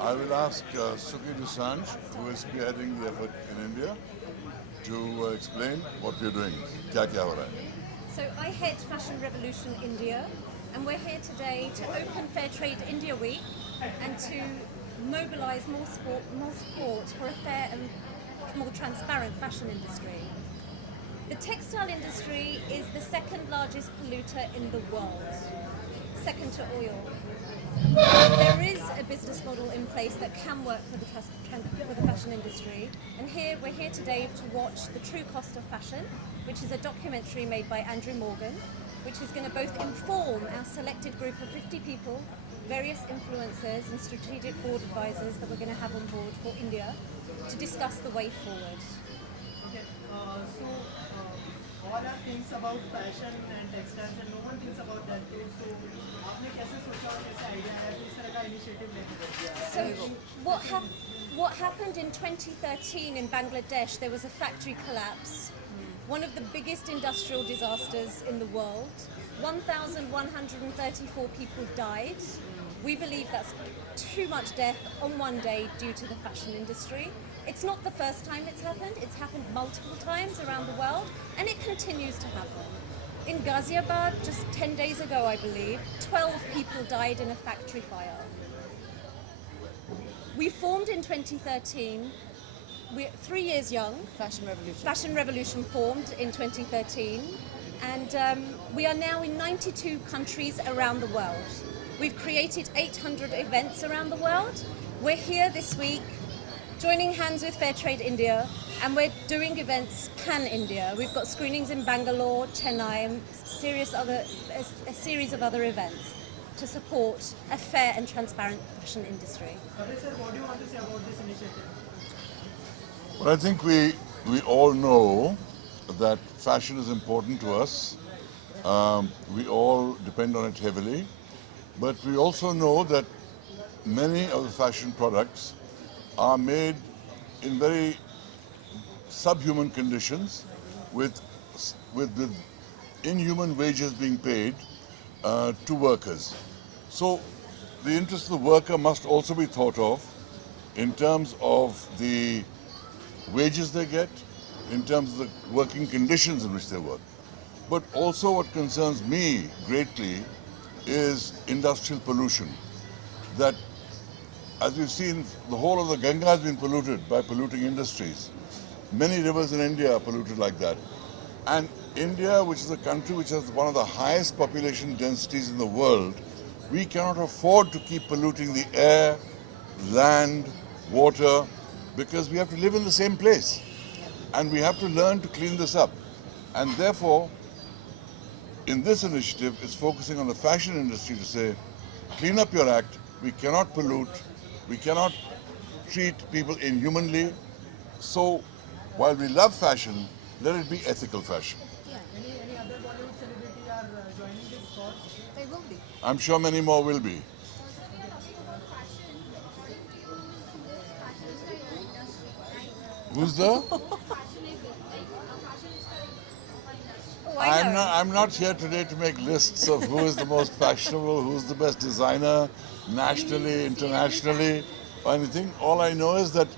I will ask Dusanj, who is spearheading the effort in India, to explain what we are doing. क्या क्या हो रहा है? So I head Fashion Revolution India, and we're here today to open Fair Trade India Week and to mobilise more support for a fair and more transparent fashion industry. The textile industry is the second largest polluter in the world, second to oil. There is a business model in place that can work for the fashion industry, and we're here today to watch The True Cost of Fashion, which is a documentary made by Andrew Morgan, which is going to both inform our selected group of 50 people, various influencers and strategic board advisors that we're going to have on board for India to discuss the way forward. Okay, all are things about fashion and textiles and no one thinks about that too. So आपने कैसे सोचा और कैसे idea आया कि इस तरह का इनिशिएटिव लेके So what happened in 2013 in Bangladesh, there was a factory collapse, one of the biggest industrial disasters in the world. 1,134 people died. We believe that's too much death on one day due to the fashion industry. It's not the first time it's happened multiple times around the world, and it continues to happen. In Ghaziabad, just 10 days ago, I believe, 12 people died in a factory fire. We formed in 2013, we're 3 years young. Fashion Revolution formed in 2013, and we are now in 92 countries around the world. We've created 800 events around the world. We're here this week joining hands with Fair Trade India, and we're doing events pan-India. We've got screenings in Bangalore, Chennai, and a series of other events to support a fair and transparent fashion industry. Kabir sir, what do you want to say about this initiative? Well, I think we all know that fashion is important to us. We all depend on it heavily, but we also know that many of the fashion products are made in very subhuman conditions with inhuman wages being paid to workers. So the interest of the worker must also be thought of in terms of the wages they get, in terms of the working conditions in which they work. But also what concerns me greatly is industrial pollution. That, as we've seen, the whole of the Ganga has been polluted by polluting industries. Many rivers in India are polluted like that. And India, which is a country which has one of the highest population densities in the world, we cannot afford to keep polluting the air, land, water, because we have to live in the same place. And we have to learn to clean this up. And therefore, in this initiative, it's focusing on the fashion industry to say, clean up your act, we cannot pollute, we cannot treat people inhumanly. So, while we love fashion, let it be ethical fashion. Any other Bollywood celebrity are joining this cause? They will be. I'm sure many more will be. Who's the? I'm not here today to make lists of who is the most fashionable, who's the best designer, nationally, internationally, or anything. All I know is that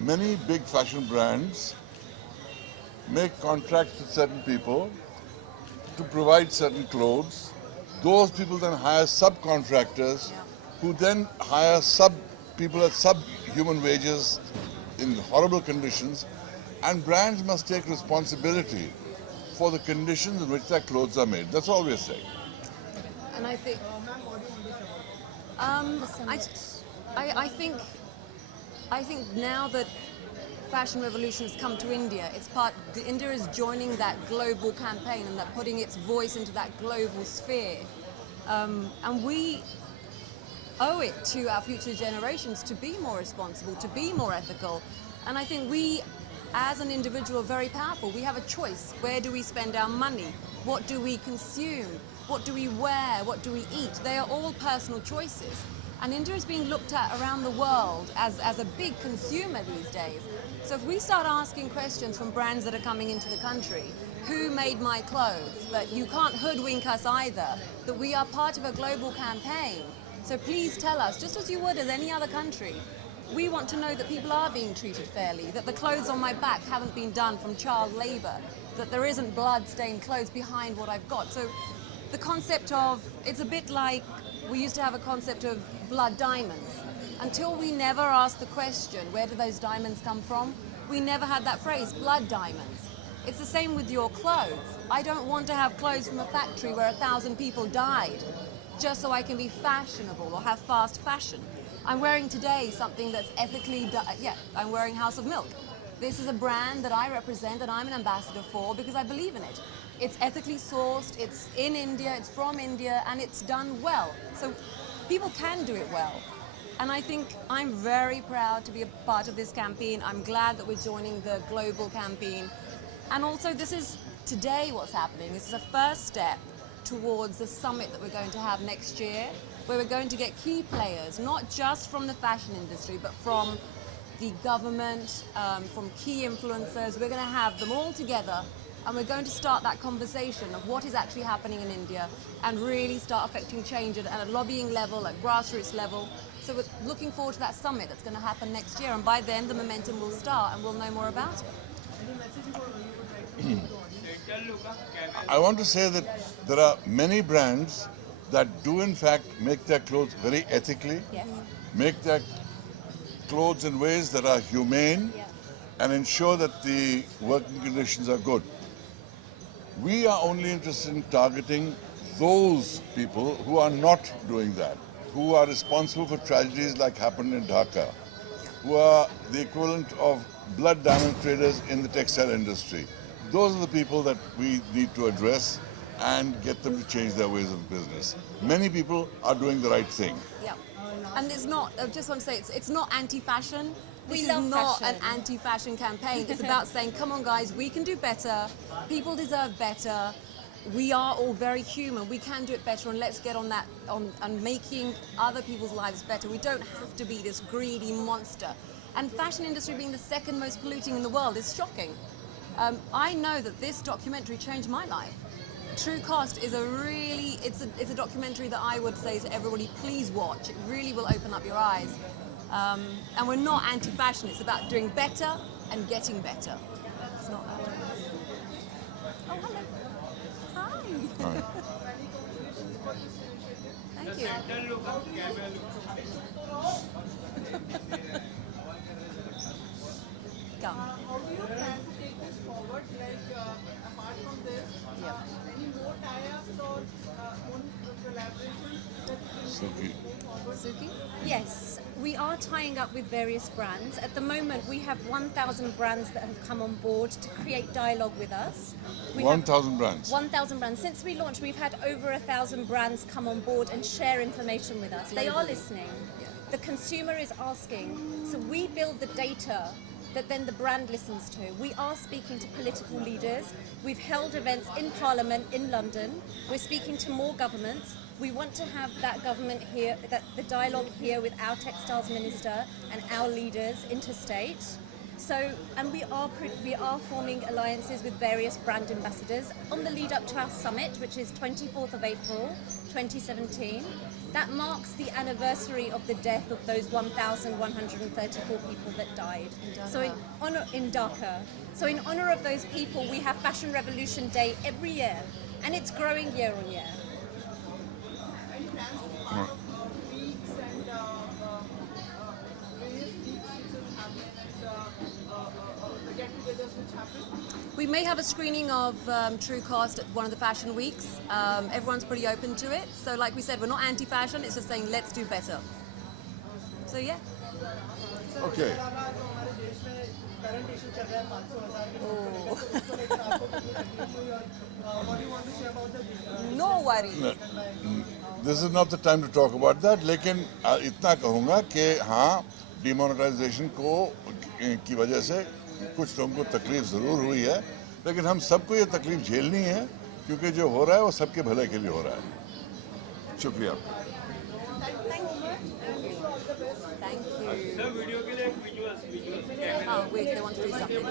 many big fashion brands make contracts with certain people to provide certain clothes. Those people then hire subcontractors who then hire people at subhuman wages in horrible conditions, and brands must take responsibility for the conditions in which their clothes are made. That's all we're saying. And I think, Ma'am, what do you want to say about this? I think now that Fashion Revolution has come to India, India is joining that global campaign and that putting its voice into that global sphere. And we owe it to our future generations to be more responsible, to be more ethical. And I think we, as an individual, are very powerful. We have a choice. Where do we spend our money? What do we consume? What do we wear? What do we eat? They are all personal choices. And India is being looked at around the world as a big consumer these days. So if we start asking questions from brands that are coming into the country, who made my clothes? That you can't hoodwink us either, that we are part of a global campaign So please tell us, just as you would as any other country, we want to know that people are being treated fairly, that the clothes on my back haven't been done from child labour, that there isn't blood-stained clothes behind what I've got. So the concept of, it's a bit like we used to have a concept of blood diamonds. Until we never asked the question, where do those diamonds come from? We never had that phrase, blood diamonds. It's the same with your clothes. I don't want to have clothes from a factory where 1,000 people died just so I can be fashionable or have fast fashion. I'm wearing today something that's ethically, I'm wearing House of Milk. This is a brand that I represent and I'm an ambassador for because I believe in it. It's ethically sourced, it's in India, it's from India, and it's done well. So people can do it well. And I think I'm very proud to be a part of this campaign. I'm glad that we're joining the global campaign. And also this is today what's happening. This is a first step towards the summit that we're going to have next year, where we're going to get key players, not just from the fashion industry, but from the government, from key influencers. We're going to have them all together and we're going to start that conversation of what is actually happening in India and really start affecting change at a lobbying level, at grassroots level. So we're looking forward to that summit that's going to happen next year, and by then the momentum will start and we'll know more about it. Any message you would like to I want to say that there are many brands that do in fact make their clothes very ethically, Yes. make their clothes in ways that are humane, and ensure that the working conditions are good. We are only interested in targeting those people who are not doing that, who are responsible for tragedies like happened in Dhaka, who are the equivalent of blood diamond traders in the textile industry. Those are the people that we need to address and get them to change their ways of business. Many people are doing the right thing. Yeah. And it's not, I just want to say, it's not anti-fashion. This We is love not fashion. an anti-fashion campaign. It's about saying, come on guys, we can do better. People deserve better. We are all very human. We can do it better, and let's get on that, on making other people's lives better. We don't have to be this greedy monster. And fashion industry being the second most polluting in the world is shocking. I know that this documentary changed my life. True Cost is it's a documentary that I would say to everybody, please watch. It really will open up your eyes. And we're not anti-fashion. It's about doing better and getting better. It's not that. Oh, hello. Hi. Right. Thank you. Come. how do you plan to take this forward? Like, apart from this, any more tie-ups or own collaborations that you can Suki. Suki? Yes, we are tying up with various brands. At the moment, we have 1,000 brands that have come on board to create dialogue with us. We have 1,000 brands. 1,000 brands. Since we launched, we've had over 1,000 brands come on board and share information with us. They are listening. The consumer is asking. So we build the data that then the brand listens to. We are speaking to political leaders. We've held events in Parliament in London. We're speaking to more governments. We want to have that government here, the dialogue here with our textiles minister and our leaders interstate. So, and we are forming alliances with various brand ambassadors on the lead up to our summit, which is 24th of April, 2017. That marks the anniversary of the death of those 1,134 people that died. So in Dhaka. So in honor of those people, we have Fashion Revolution Day every year, and it's growing year on year. any plans to be part of weeks and various weeks which will happen and get-togethers which happen? We may have a screening of True Cost at one of the fashion weeks. Everyone's pretty open to it. So like we said, we're not anti-fashion, it's just saying let's do better. So yeah. Okay. हमारे देश में current issue चल रहा है 500,000 के नौकरी का, तो उसको लेकर आपको कितनी तकलीफ हुई और what do you want to say about the No worries. No, this is not the time to talk about that. लेकिन इतना कहूँगा कि हाँ, डिमोनेटाइजेशन की वजह से कुछ लोगों को तकलीफ ज़रूर हुई है, लेकिन हम सबको ये तकलीफ झेलनी है, क्योंकि जो हो रहा है वो सबके भले के लिए हो रहा है. शुक्रिया. Thank you. Oh, wait, they want to do something.